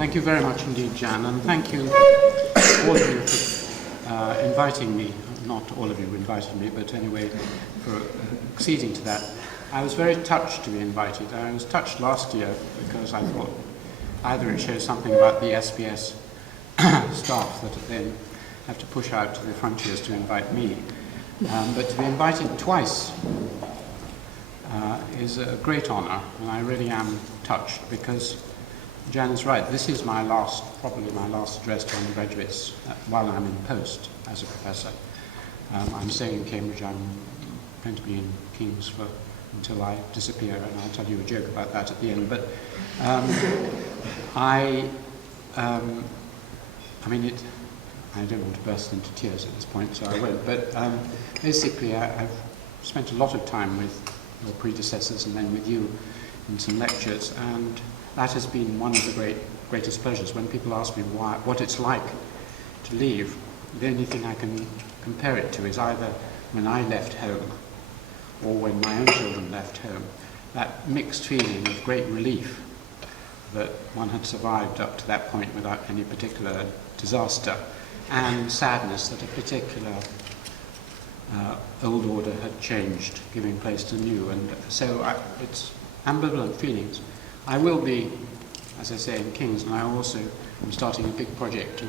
Thank you very much indeed, Jan, and thank you all of you for inviting me. Not all of you invited me, but anyway, for acceding to that. I was very touched to be invited. I was touched last year because I thought either it shows something about the SPS staff that then have to push out to the frontiers to invite me. But to be invited twice is a great honour, and I really am touched because Jan is right. This is my last, probably my last address to undergraduates while I'm in post as a professor. I'm staying in Cambridge. I'm going to be in King's until I disappear, and I'll tell you a joke about that at the end. But I mean, I don't want to burst into tears at this point, so I won't. But basically, I've spent a lot of time with your predecessors and then with you in some lectures, and that has been one of the greatest pleasures. When people ask me what it's like to leave, the only thing I can compare it to is either when I left home or when my own children left home, that mixed feeling of great relief that one had survived up to that point without any particular disaster, and sadness that a particular old order had changed, giving place to new. And so it's ambivalent feelings. I will be, as I say, in King's, and I also am starting a big project to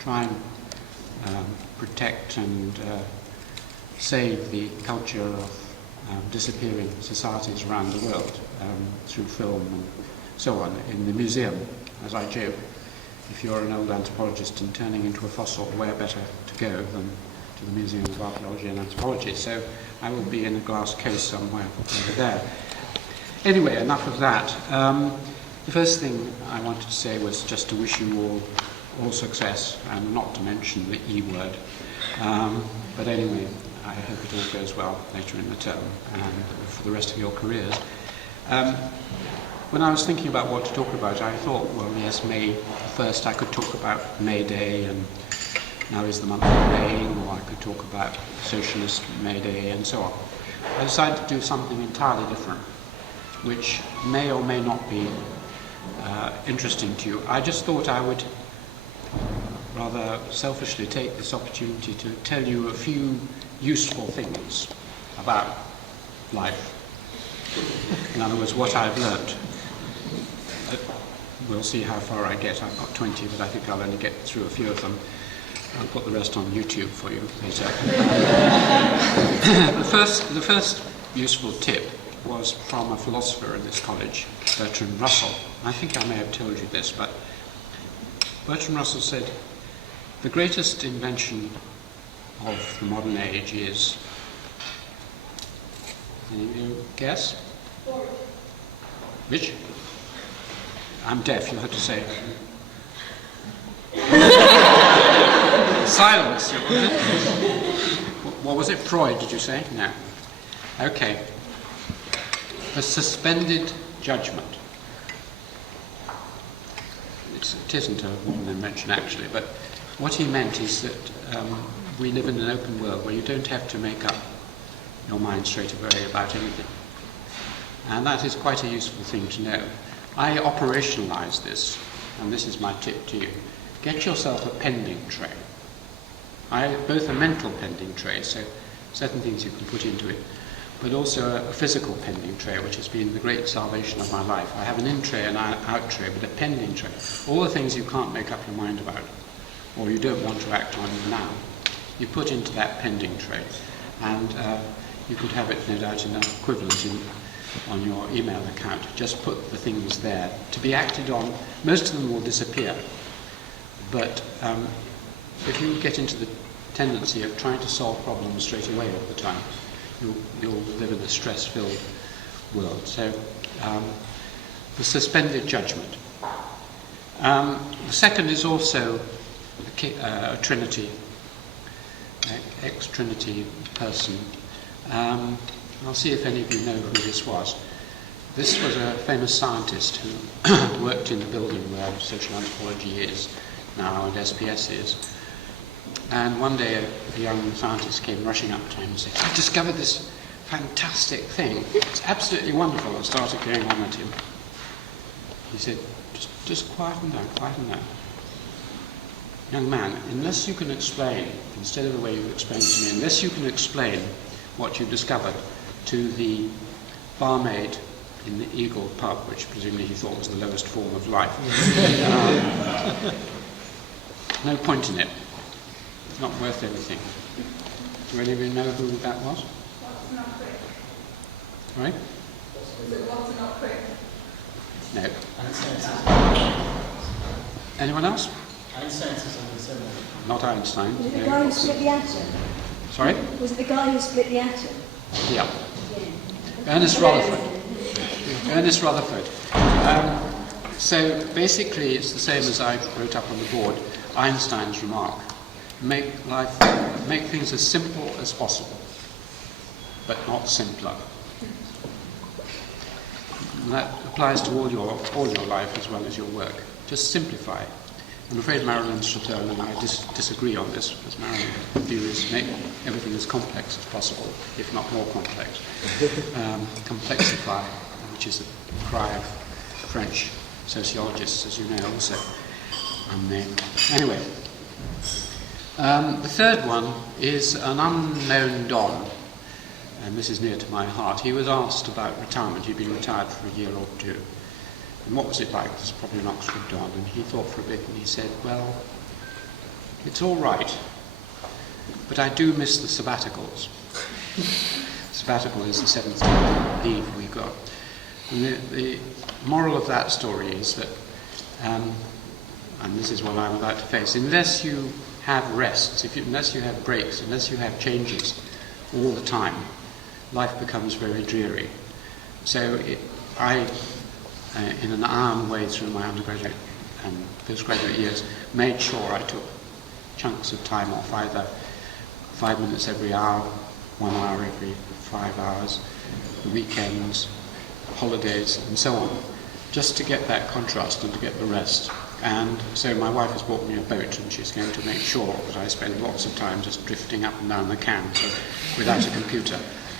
try and protect and save the culture of disappearing societies around the world through film and so on. In the museum, as I joke, if you're an old anthropologist and turning into a fossil, where better to go than to the Museum of Archaeology and Anthropology? So I will be in a glass case somewhere over there. Anyway, enough of that. The first thing I wanted to say was just to wish you all success, and not to mention the E word. But anyway, I hope it all goes well later in the term and for the rest of your careers. When I was thinking about what to talk about, I thought, well, yes, May 1st, I could talk about May Day, and now is the month of May, or I could talk about Socialist May Day, and so on. I decided to do something entirely different, which may or may not be interesting to you. I just thought I would rather selfishly take this opportunity to tell you a few useful things about life. In other words, what I've learnt. We'll see how far I get. I've got 20, but I think I'll only get through a few of them. I'll put the rest on YouTube for you later. The first useful tip was from a philosopher in this college, Bertrand Russell. I think I may have told you this, but Bertrand Russell said, the greatest invention of the modern age is, any of you guess? Which? I'm deaf, you'll have to say. Silence. What was it? Freud, did you say? No. Okay. A suspended judgment. It isn't a modern invention, actually, but what he meant is that we live in an open world where you don't have to make up your mind straight away about anything. And that is quite a useful thing to know. I operationalize this, and this is my tip to you. Get yourself a pending tray. Both a mental pending tray, so certain things you can put into it, but also a physical pending tray, which has been the great salvation of my life. I have an in tray and an out tray, but a pending tray. All the things you can't make up your mind about, or you don't want to act on now, you put into that pending tray. And you could have it, no doubt, in an equivalent on your email account. Just put the things there to be acted on. Most of them will disappear, but if you get into the tendency of trying to solve problems straight away all the time, you'll live in a stress-filled world. So the suspended judgment. The second is also a Trinity, ex-Trinity person. I'll see if any of you know who this was. This was a famous scientist who worked in the building where social anthropology is now and SPS is. And one day a young scientist came rushing up to him and said, I discovered this fantastic thing. It's absolutely wonderful, and started going on at him. He said, Just quieten down, quieten down. Young man, unless you can explain, instead of the way you explained to me, unless you can explain what you discovered to the barmaid in the Eagle pub, which presumably he thought was the lowest form of life, no point in it. It's not worth anything. Do any of you know who that was? What's not quick? Right? Is it what's not quick? No. Anyone else? Einstein's is something similar. Not Einstein. Was it the no. guy who split the atom? Sorry? Was it the guy who split the atom? Yeah. Yeah. Ernest Rutherford. Ernest Rutherford. So basically it's the same as I wrote up on the board, Einstein's remark. Make things as simple as possible, but not simpler. And that applies to all your life as well as your work. Just simplify. I'm afraid Marilyn Strathern and I disagree on this, because Marilyn's view is make everything as complex as possible, if not more complex. Complexify, which is a cry of French sociologists, as you know, also. Anyway, the third one is an unknown Don, and this is near to my heart. He was asked about retirement. He'd been retired for a year or two. And what was it like? This is probably an Oxford Don. And he thought for a bit and he said, well, it's all right, but I do miss the sabbaticals. Sabbatical is the 7th day leave we got. And the moral of that story is that, and this is what I'm about to face, unless you have rests, unless you have breaks, unless you have changes all the time, life becomes very dreary. So in an iron way through my undergraduate and postgraduate years, made sure I took chunks of time off, either 5 minutes every hour, 1 hour every 5 hours, the weekends, holidays, and so on, just to get that contrast and to get the rest. And so my wife has bought me a boat, and she's going to make sure that I spend lots of time just drifting up and down the Cam, so without a computer,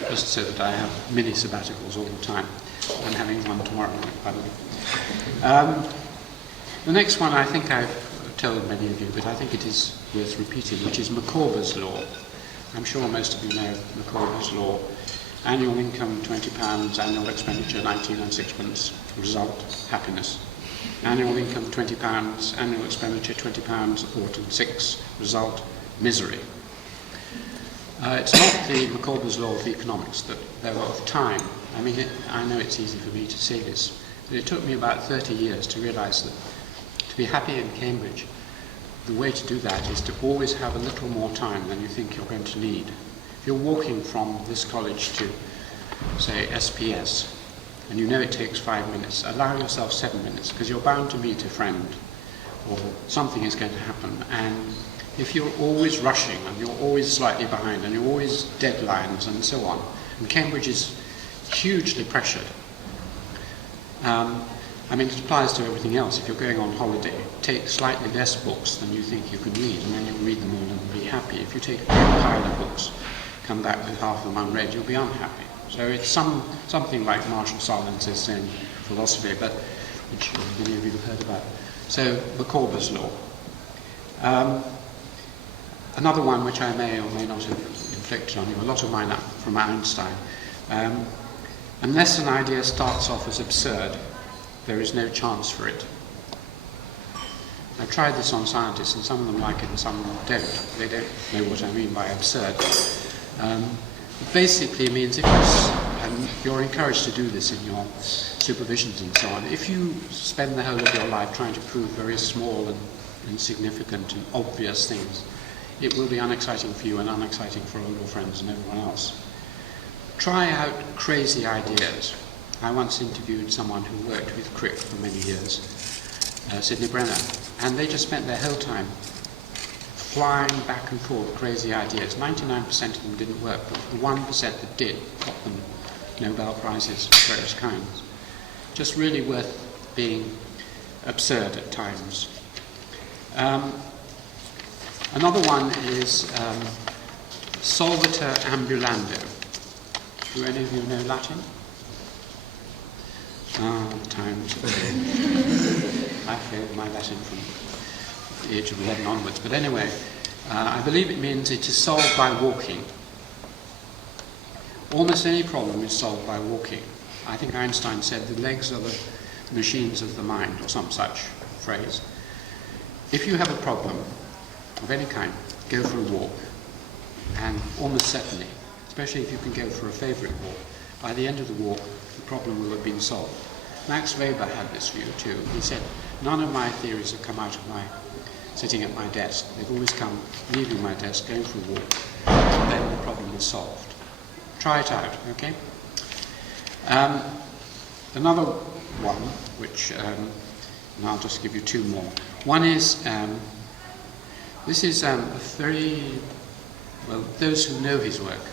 just so that I have mini sabbaticals all the time. I'm having one tomorrow night, by the way. The next one I think I've told many of you, but I think it is worth repeating, which is Micawber's law. I'm sure most of you know Micawber's law. Annual income £20, annual expenditure 19 and sixpence, result happiness. Annual income £20, annual expenditure £20, ought and 6, result misery. It's not the Micawber's law of economics, that there of time. I mean, I know it's easy for me to say this, but it took me about 30 years to realise that to be happy in Cambridge, the way to do that is to always have a little more time than you think you're going to need. If you're walking from this college to, say, SPS, and you know it takes 5 minutes, allow yourself 7 minutes, because you're bound to meet a friend, or something is going to happen. And if you're always rushing, and you're always slightly behind, and you're always deadlines, and so on, and Cambridge is hugely pressured. I mean, it applies to everything else. If you're going on holiday, take slightly less books than you think you can read, and then you'll read them all and be happy. If you take a great pile of books, come back with half of them unread, you'll be unhappy. So it's something like Marshall Sahlins in philosophy, but which many of you have heard about. So Micawber's law. Another one which I may or may not have inflicted on you, a lot of mine are from Einstein. Unless an idea starts off as absurd, there is no chance for it. I've tried this on scientists, and some of them like it and some of them don't. They don't know what I mean by absurd. It basically means if you're encouraged to do this in your supervisions and so on, if you spend the whole of your life trying to prove very small and insignificant and obvious things, it will be unexciting for you and unexciting for all your friends and everyone else. Try out crazy ideas. I once interviewed someone who worked with Crick for many years, Sidney Brenner, and they just spent their whole time flying back and forth crazy ideas. 99% of them didn't work, but the 1% that did got them Nobel Prizes of various kinds. Just really worth being absurd at times. Another one is solviter ambulando. Do any of you know Latin? Times. I failed my Latin from the age of 11 onwards. But anyway, I believe it means it is solved by walking. Almost any problem is solved by walking. I think Einstein said the legs are the machines of the mind, or some such phrase. If you have a problem of any kind, go for a walk, and almost certainly, especially if you can go for a favourite walk, by the end of the walk, the problem will have been solved. Max Weber had this view too. He said, none of my theories have come out of my sitting at my desk. They've always come leaving my desk, going for a walk, and then the problem is solved. Try it out, okay? Another one, which, and I'll just give you two more. One is, this is a very, well, those who know his work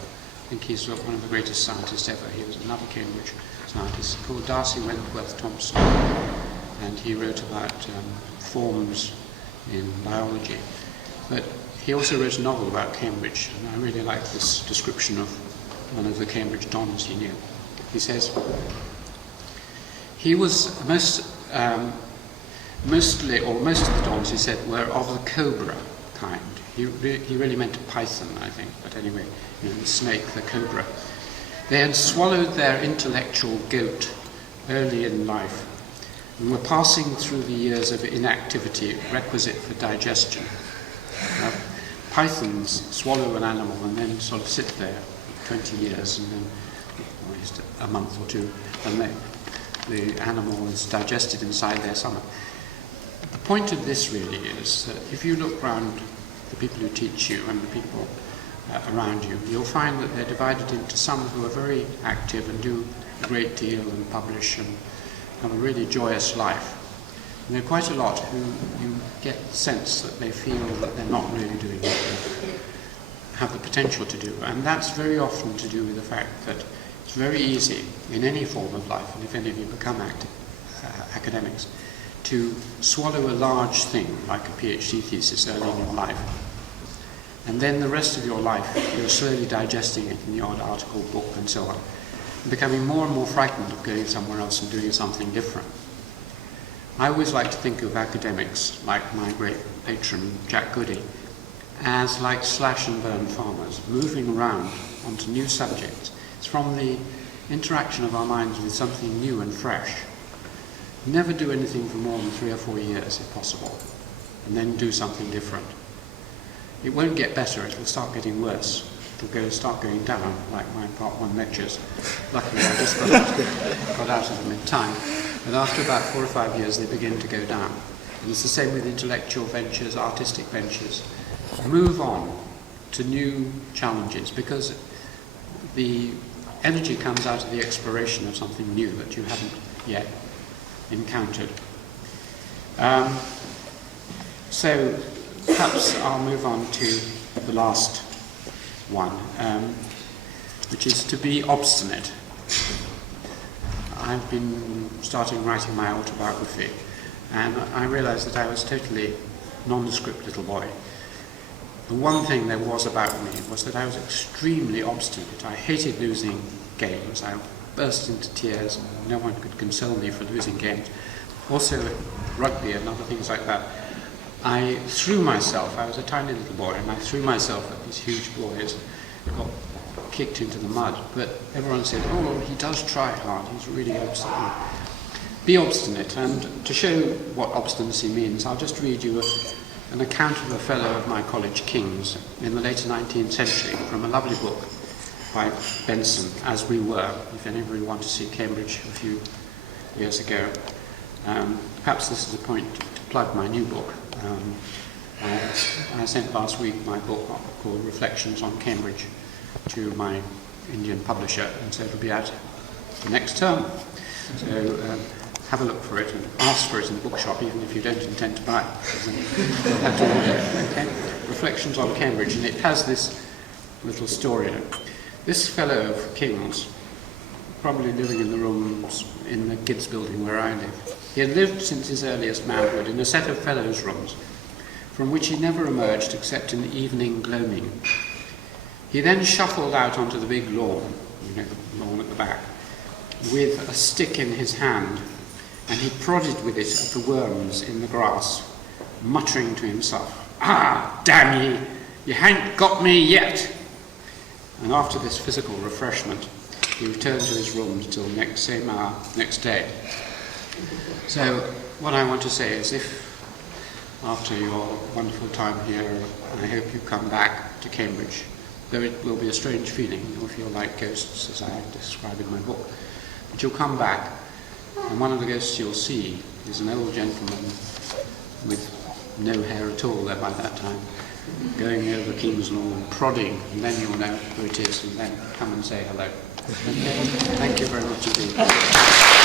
think he's one of the greatest scientists ever. He was another Cambridge scientist called Darcy Wentworth Thompson, and he wrote about forms in biology. But he also wrote a novel about Cambridge, and I really like this description of one of the Cambridge dons he knew. He says, he was most of the dons, he said, were of the cobra kind. He really meant a python, I think, but anyway, you know, the snake, the cobra. They had swallowed their intellectual goat early in life and were passing through the years of inactivity requisite for digestion. Now, pythons swallow an animal and then sort of sit there 20 years, and then, or just a month or two, and the animal is digested inside their stomach. The point of this really is that if you look around the people who teach you and the people around you, you'll find that they're divided into some who are very active and do a great deal and publish and have a really joyous life. And there are quite a lot who you get the sense that they feel that they're not really doing what they have the potential to do. And that's very often to do with the fact that it's very easy in any form of life, and if any of you become academics, to swallow a large thing like a PhD thesis early in your life. And then the rest of your life, you're slowly digesting it in the odd article, book, and so on, and becoming more and more frightened of going somewhere else and doing something different. I always like to think of academics, like my great patron, Jack Goody, as like slash and burn farmers, moving around onto new subjects. It's from the interaction of our minds with something new and fresh. Never do anything for more than 3 or 4 years, if possible, and then do something different. It won't get better, it will start getting worse. It'll start going down, like my Part 1 lectures. Luckily, I just got out of them in time. But after about 4 or 5 years, they begin to go down. And it's the same with intellectual ventures, artistic ventures. Move on to new challenges, because the energy comes out of the exploration of something new that you haven't yet encountered. So perhaps I'll move on to the last one, which is to be obstinate. I've been starting writing my autobiography, and I realized that I was totally nondescript little boy. The one thing there was about me was that I was extremely obstinate. I hated losing games. I burst into tears, and no one could console me for losing games. Also at rugby and other things like that, I threw myself. I was a tiny little boy, and I threw myself at these huge boys, got kicked into the mud. But everyone said, oh, he does try hard, he's really obstinate. Be obstinate, and to show what obstinacy means, I'll just read you an account of a fellow of my college kings in the later 19th century from a lovely book by Benson, As We Were, if anybody want to see Cambridge a few years ago. Perhaps this is a point to plug my new book. I sent last week my book called Reflections on Cambridge to my Indian publisher, and so it'll be out the next term. So have a look for it and ask for it in the bookshop, even if you don't intend to buy it. You'll have to order it, okay? Reflections on Cambridge, and it has this little story in it. This fellow of King's, probably living in the rooms in the Gibbs building where I live, he had lived since his earliest manhood in a set of fellows' rooms, from which he never emerged except in the evening gloaming. He then shuffled out onto the big lawn, you know, the lawn at the back, with a stick in his hand, and he prodded with it at the worms in the grass, muttering to himself, "Ah, damn ye, you hain't got me yet." And after this physical refreshment, he returned to his room till same hour next day. So what I want to say is, if after your wonderful time here, I hope you come back to Cambridge, though it will be a strange feeling, you'll feel like ghosts as I describe in my book, but you'll come back, and one of the ghosts you'll see is an old gentleman with no hair at all there by that time, going over King's Lawn, prodding, and then you'll know who it is, and then come and say hello. Okay? Thank you very much indeed.